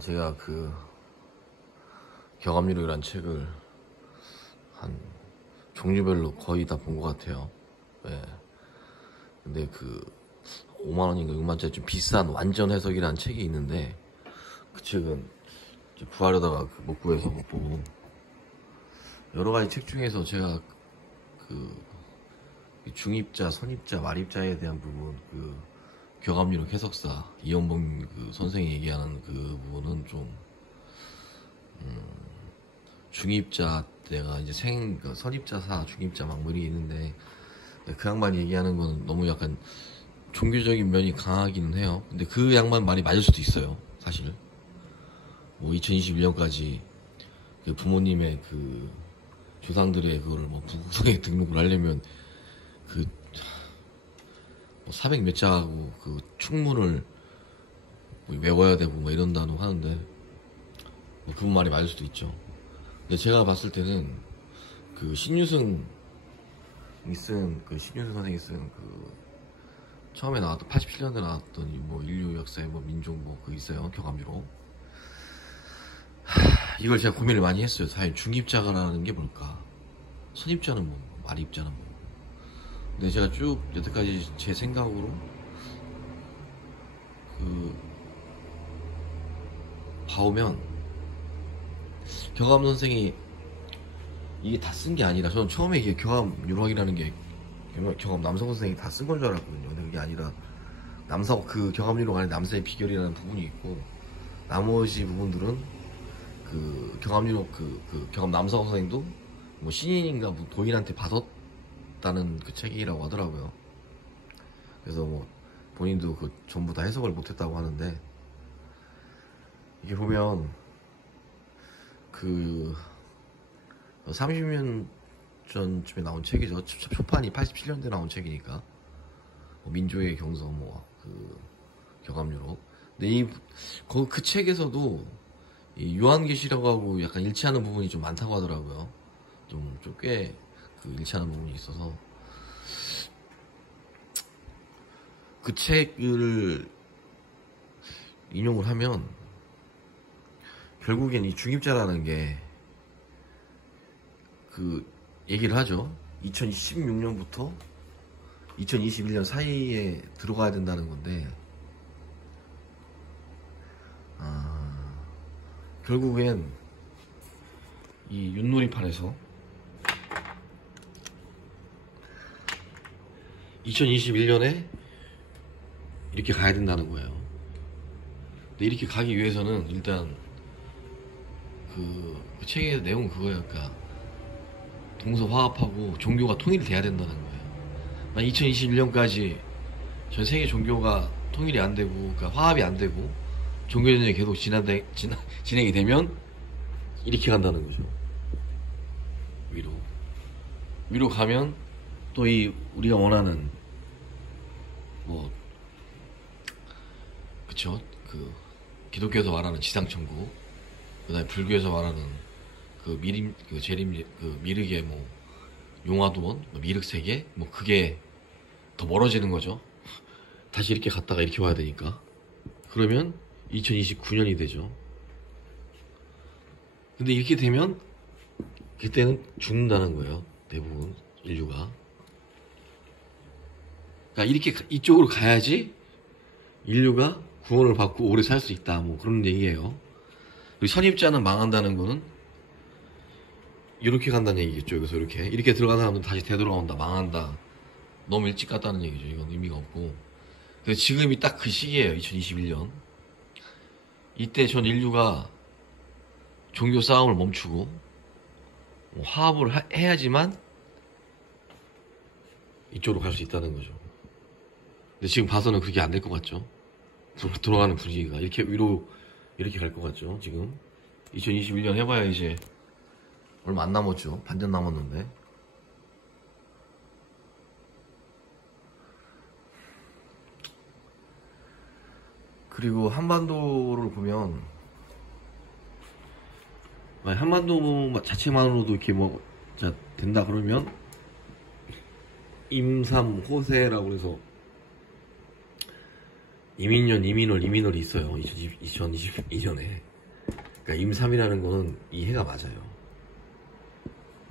제가 경합률이란 책을 한 종류별로 거의 다 본 것 같아요. 예. 근데 5만원인가 6만짜리 좀 비싼 완전 해석이라는 책이 있는데, 그 책은 이제 구하려다가 못 구해서 못 보고, 여러 가지 책 중에서 제가 중입자, 선입자, 말입자에 대한 부분, 경합률 해석사 이연봉 선생이 얘기하는 그 부분은 좀 중입자 때가 이제 선입자사, 중입자 막 뭐 이게 있는데, 그 양반이 얘기하는 건 너무 약간 종교적인 면이 강하기는 해요. 근데 그 양반 말이 맞을 수도 있어요, 사실. 뭐 2021년까지 부모님의 조상들의 그거를 뭐 국성에 등록을 하려면 400 몇 자하고 축문을 뭐 외워야 되고 뭐 이런다고 하는데, 뭐 그분 말이 맞을 수도 있죠. 근데 제가 봤을 때는 신유승 선생이 쓴 처음에 나왔던 87년도에 나왔던 뭐 인류 역사의 뭐 민족 뭐 있어요, 경합률로. 이걸 제가 고민을 많이 했어요. 사실 중입자가라는 게 뭘까, 선입자는 뭐, 말입자는 뭐. 근데 제가 쭉 여태까지 제 생각으로 봐오면 경합 선생이 이게 다 쓴 게 아니라, 저는 처음에 이게 경합 유학이라는 게 경합 남성 선생이 다 쓴 건 줄 알았거든요. 근데 그게 아니라 경합 유학 안에 남성의 비결이라는 부분이 있고, 나머지 부분들은 경합 유학 경합 남성 선생도 뭐 신인인가 뭐 도인한테 받았다는 책이라고 하더라고요. 그래서 뭐 본인도 전부 다 해석을 못했다고 하는데, 이게 보면 30년 전쯤에 나온 책이죠. 초판이 87년도에 나온 책이니까. 뭐 민족의 경서, 경합유록. 근데 그 책에서도 이 요한계시라고 하고 약간 일치하는 부분이 좀 많다고 하더라고요. 좀 꽤 일치하는 부분이 있어서, 그 책을 인용을 하면 결국엔 이 중입자라는 게 얘기를 하죠. 2016년부터 2021년 사이에 들어가야 된다는 건데, 결국엔 이 윷놀이판에서 2021년에 이렇게 가야 된다는 거예요. 근데 이렇게 가기 위해서는 일단 그 책의 내용은 그거예요. 그러니까 동서화합하고 종교가 통일이 돼야 된다는 거예요. 2021년까지 전 세계 종교가 통일이 안 되고, 그러니까 화합이 안 되고 종교전쟁이 계속 진행이 되면 이렇게 간다는 거죠. 위로 가면 또 우리가 원하는 그쵸, 기독교에서 말하는 지상천국, 그 다음에 불교에서 말하는 미륵의 용화도원, 미륵세계, 그게 더 멀어지는 거죠. 다시 이렇게 갔다가 이렇게 와야 되니까. 그러면 2029년이 되죠. 근데 이렇게 되면 그때는 죽는다는 거예요, 대부분 인류가. 그러니까 이쪽으로 가야지 인류가 구원을 받고 오래 살 수 있다, 그런 얘기예요. 그리고 선입자는 망한다는 거는 이렇게 간다는 얘기겠죠. 그래서 이렇게 들어가는 사람은 다시 되돌아온다, 망한다, 너무 일찍 갔다는 얘기죠. 이건 의미가 없고. 그래서 지금이 딱 그 시기예요, 2021년. 이때 전 인류가 종교 싸움을 멈추고 화합을 해야지만 이쪽으로 갈 수 있다는 거죠. 근데 지금 봐서는 그게 안 될 것 같죠. 돌아가는 분위기가 이렇게 위로 이렇게 갈 것 같죠. 지금 2021년 해봐야 이제 얼마 안 남았죠. 반년 남았는데. 그리고 한반도를 보면, 한반도 자체만으로도 이렇게 된다 그러면 임삼호세라고 해서 이민년, 이민월이 있어요. 2022년에. 그러니까 임3이라는 거는 이 해가 맞아요.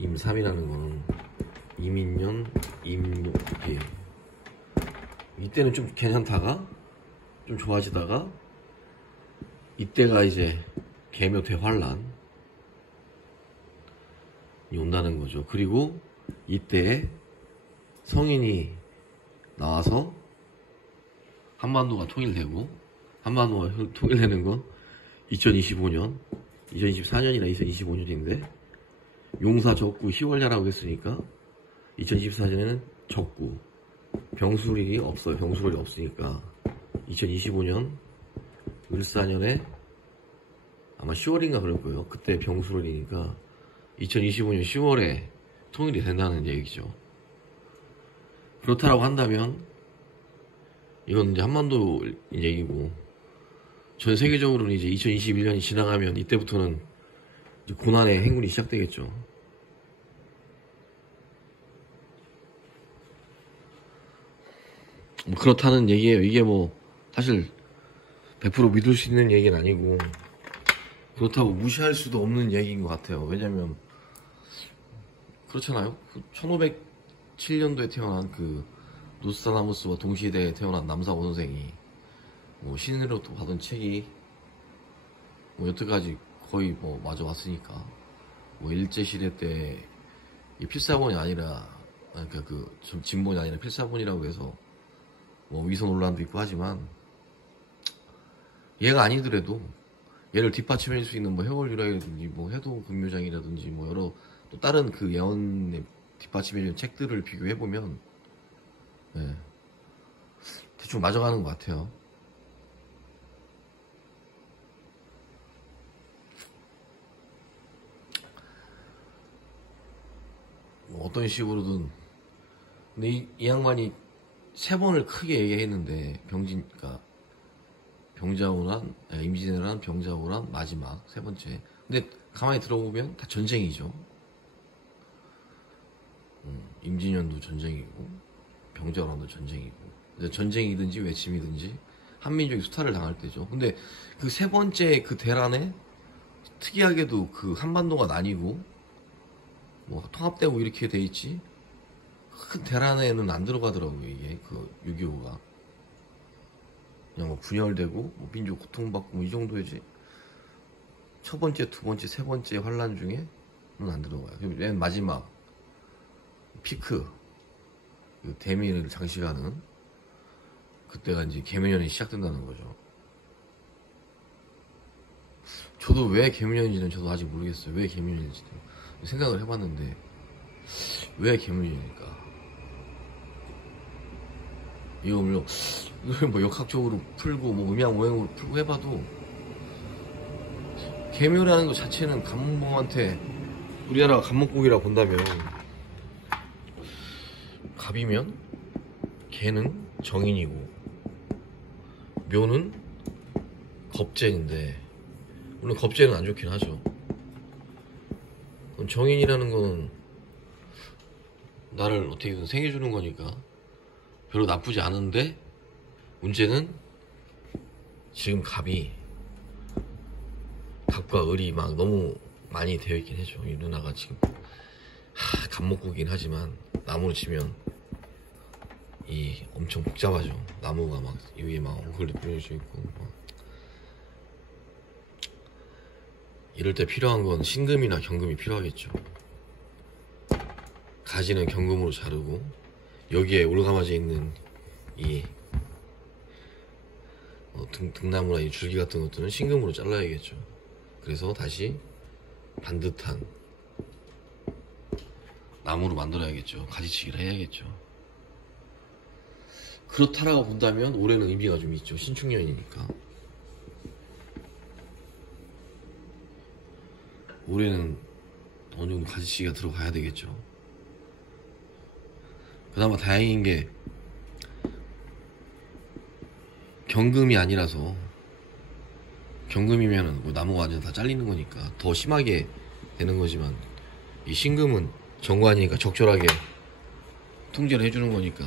임3이라는 거는 이민년, 예. 이때는 좀 괜찮다가 좀 좋아지다가 이때가 이제 개묘 대환란이 온다는 거죠. 그리고 이때에 성인이 나와서 한반도가 통일되고, 한반도가 통일되는 건 2025년, 2024년이나 2025년인데 용사 적구 희월야라고 했으니까 2024년에는 적구 병술일이 없어요. 병술일이 없으니까 2025년 을사년에 아마 10월인가 그럴 거예요. 그때 병술일이니까 2025년 10월에 통일이 된다는 얘기죠. 그렇다라고 한다면 이건 이제 한반도 얘기고, 전 세계적으로는 이제 2021년이 지나가면 이때부터는 이제 고난의 행군이 시작되겠죠. 뭐 그렇다는 얘기예요. 이게 뭐 사실 100% 믿을 수 있는 얘기는 아니고, 그렇다고 무시할 수도 없는 얘기인 것 같아요. 왜냐면 그렇잖아요. 1507년도에 태어난 그 노스트라다무스와 동시대에 태어난 남사오 선생이 뭐 신으로 또 받은 책이 뭐 여태까지 거의 뭐 맞아 왔으니까, 뭐 일제시대 때 이 필사본이 아니라, 그러니까 그 좀 진본이 아니라 필사본이라고 해서 뭐 위서 논란도 있고 하지만, 얘가 아니더라도 얘를 뒷받침할 수 있는 뭐 해월유라든지 뭐 해도근묘장이라든지 뭐 여러 또 다른 그 예언에 뒷받침해주는 책들을 비교해보면, 네, 대충 맞아가는 것 같아요. 뭐 어떤 식으로든. 근데 이 양반이 3번을 크게 얘기했는데, 그러니까 병자호란, 임진왜란, 병자호란, 마지막 3번째. 근데 가만히 들어보면 다 전쟁이죠. 임진년도 전쟁이고 병자호란도 전쟁이고, 전쟁이든지 외침이든지 한민족이 수탈을 당할 때죠. 근데 그 3번째 그 대란에 특이하게도 그 한반도가 나뉘고 뭐 통합되고 이렇게 돼 있지, 큰 대란에는 안 들어가더라고요. 이게 그 6.25가 그냥 뭐 분열되고 뭐 민족 고통받고 뭐 이 정도이지, 첫 번째, 두 번째, 세 번째 환란 중에는 안 들어가요. 맨 마지막 피크, 그 대미를 장식하는 그때가 이제 개묘년이 시작된다는 거죠. 저도 왜 개묘년인지는 저도 아직 모르겠어요. 왜 개묘년인지도 생각을 해봤는데, 왜 개묘년일까? 이걸 뭐 역학적으로 풀고 뭐 음양오행으로 풀고 해봐도 개묘라는 것 자체는 간문봉한테, 우리나라가 간목국이라 본다면 갑이면 개는 정인이고 묘는 겁재인데, 물론 겁재는 안 좋긴 하죠. 그럼 정인이라는 거는 나를 어떻게든 생겨주는 거니까 별로 나쁘지 않은데, 문제는 지금 갑이, 갑과 을이 막 너무 많이 되어 있긴 해죠. 이 누나가 지금 갑목국이긴 하지만 나무로 치면 이 엄청 복잡하죠. 나무가 막 위에 막 엉클도 뿌려져 있고 막. 이럴 때 필요한 건 신금이나 경금이 필요하겠죠. 가지는 경금으로 자르고 여기에 올가마져 있는 이 등나무나 이 줄기 같은 것들은 신금으로 잘라야겠죠. 그래서 다시 반듯한 나무로 만들어야겠죠. 가지치기를 해야겠죠. 그렇다라고 본다면 올해는 의미가 좀 있죠. 신축년이니까. 올해는 어느 정도 가지치기가 들어가야 되겠죠. 그나마 다행인 게 경금이 아니라서, 경금이면은 뭐 나무가 완전 다 잘리는 거니까 더 심하게 되는 거지만, 이 신금은 정관이니까 적절하게 통제를 해주는 거니까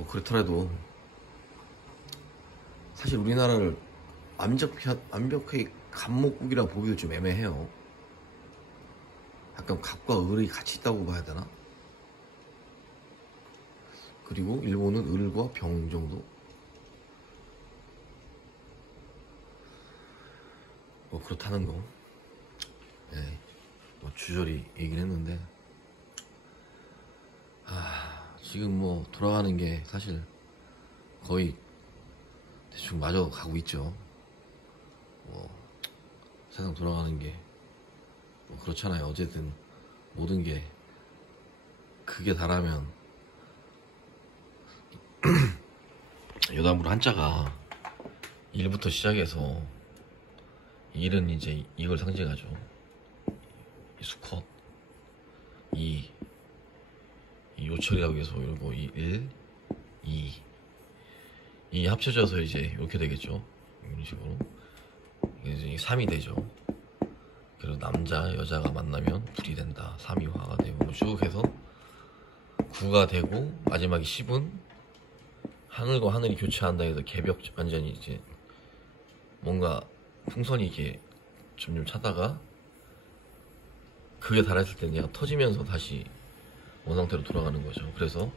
뭐 그렇더라도 사실 우리나라를 완벽하게 갑목국이라 보기도 좀 애매해요. 약간 갑과 을이 같이 있다고 봐야 되나? 그리고 일본은 을과 병 정도? 뭐 그렇다는 거. 네, 뭐 주저리 얘기를 했는데 지금 뭐 돌아가는 게 사실 거의 대충 마저 가고 있죠. 뭐 세상 돌아가는 게 뭐 그렇잖아요. 어쨌든 모든 게 극에 달하면 여담으로 한자가 1부터 시작해서 1은 이제 이걸 상징하죠. 이 수컷, 이 요철이라고 해서 이러고 이 1, 2 합쳐져서 이제 이렇게 되겠죠. 이런 식으로 이제 3이 되죠. 그리고 남자 여자가 만나면 불이 된다. 3이 화가 되고 쭉 해서 9가 되고 마지막에 10은 하늘과 하늘이 교차한다 해서 개벽, 완전히 이제 뭔가 풍선이 이렇게 점점 차다가 그게 달했을 때는 얘가 터지면서 다시 원상태로 돌아가는 거죠. 그래서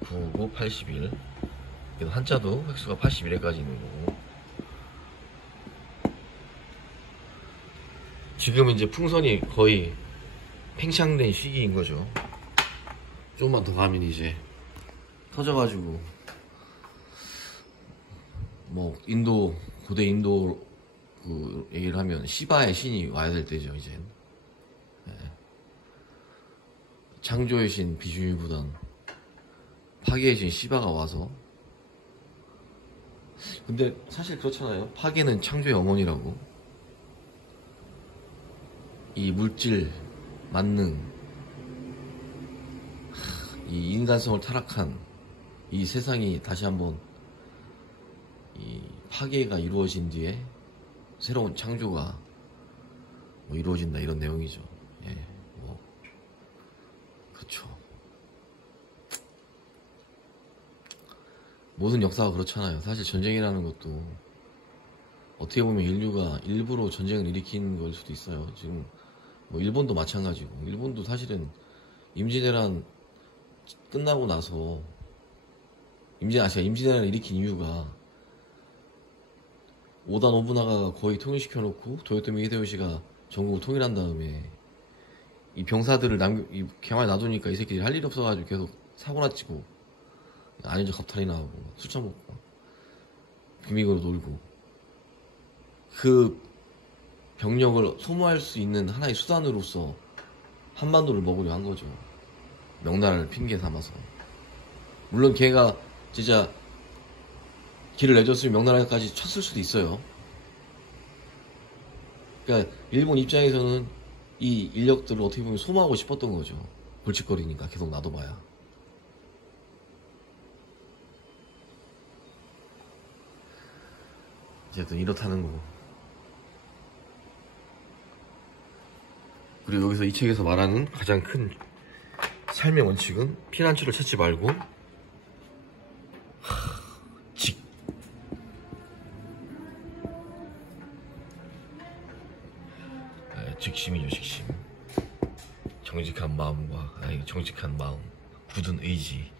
9, 9, 81. 그래서 한자도 획수가 81회까지 있는 거고, 지금 이제 풍선이 거의 팽창된 시기인 거죠. 조금만 더 가면 이제 터져가지고 뭐 인도, 고대 인도 그 얘기를 하면 시바의 신이 와야 될 때죠. 이제 창조의 신 비주유부단, 파괴의 신 시바가 와서. 근데 사실 그렇잖아요. 파괴는 창조의 어머니라고. 이 물질, 만능, 이 인간성을 타락한 이 세상이 다시 한번 이 파괴가 이루어진 뒤에 새로운 창조가 뭐 이루어진다, 이런 내용이죠. 예, 뭐 그렇죠. 모든 역사가 그렇잖아요. 사실 전쟁이라는 것도 어떻게 보면 인류가 일부러 전쟁을 일으킨 걸 수도 있어요. 지금 뭐 일본도 마찬가지고, 일본도 사실은 임진왜란 끝나고 나서 임진왜란을 일으킨 이유가 오다 노부나가가 거의 통일시켜놓고 도요토미 히데요시가 전국을 통일한 다음에 이 병사들을 개화에 놔두니까 이 새끼들이 할 일이 없어가지고 계속 사고나 치고 아닌 척 갑탈이나 하고 술 처먹고 비밀으로 놀고, 그 병력을 소모할 수 있는 하나의 수단으로서 한반도를 먹으려 한 거죠. 명나라를 핑계 삼아서. 물론 걔가 진짜 길을 내줬으면 명나라까지 쳤을 수도 있어요. 그러니까 일본 입장에서는 이 인력들을 어떻게 보면 소모하고 싶었던 거죠. 골칫거리니까 계속 놔둬봐야. 어쨌든 이렇다는 거고. 그리고 여기서 이 책에서 말하는 가장 큰 삶의 원칙은 피난처를 찾지 말고 직심이죠. 직심. 정직한 마음과 정직한 마음, 굳은 의지.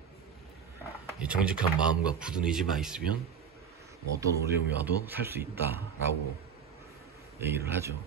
이 정직한 마음과 굳은 의지만 있으면 뭐 어떤 어려움이 와도 살 수 있다라고 얘기를 하죠.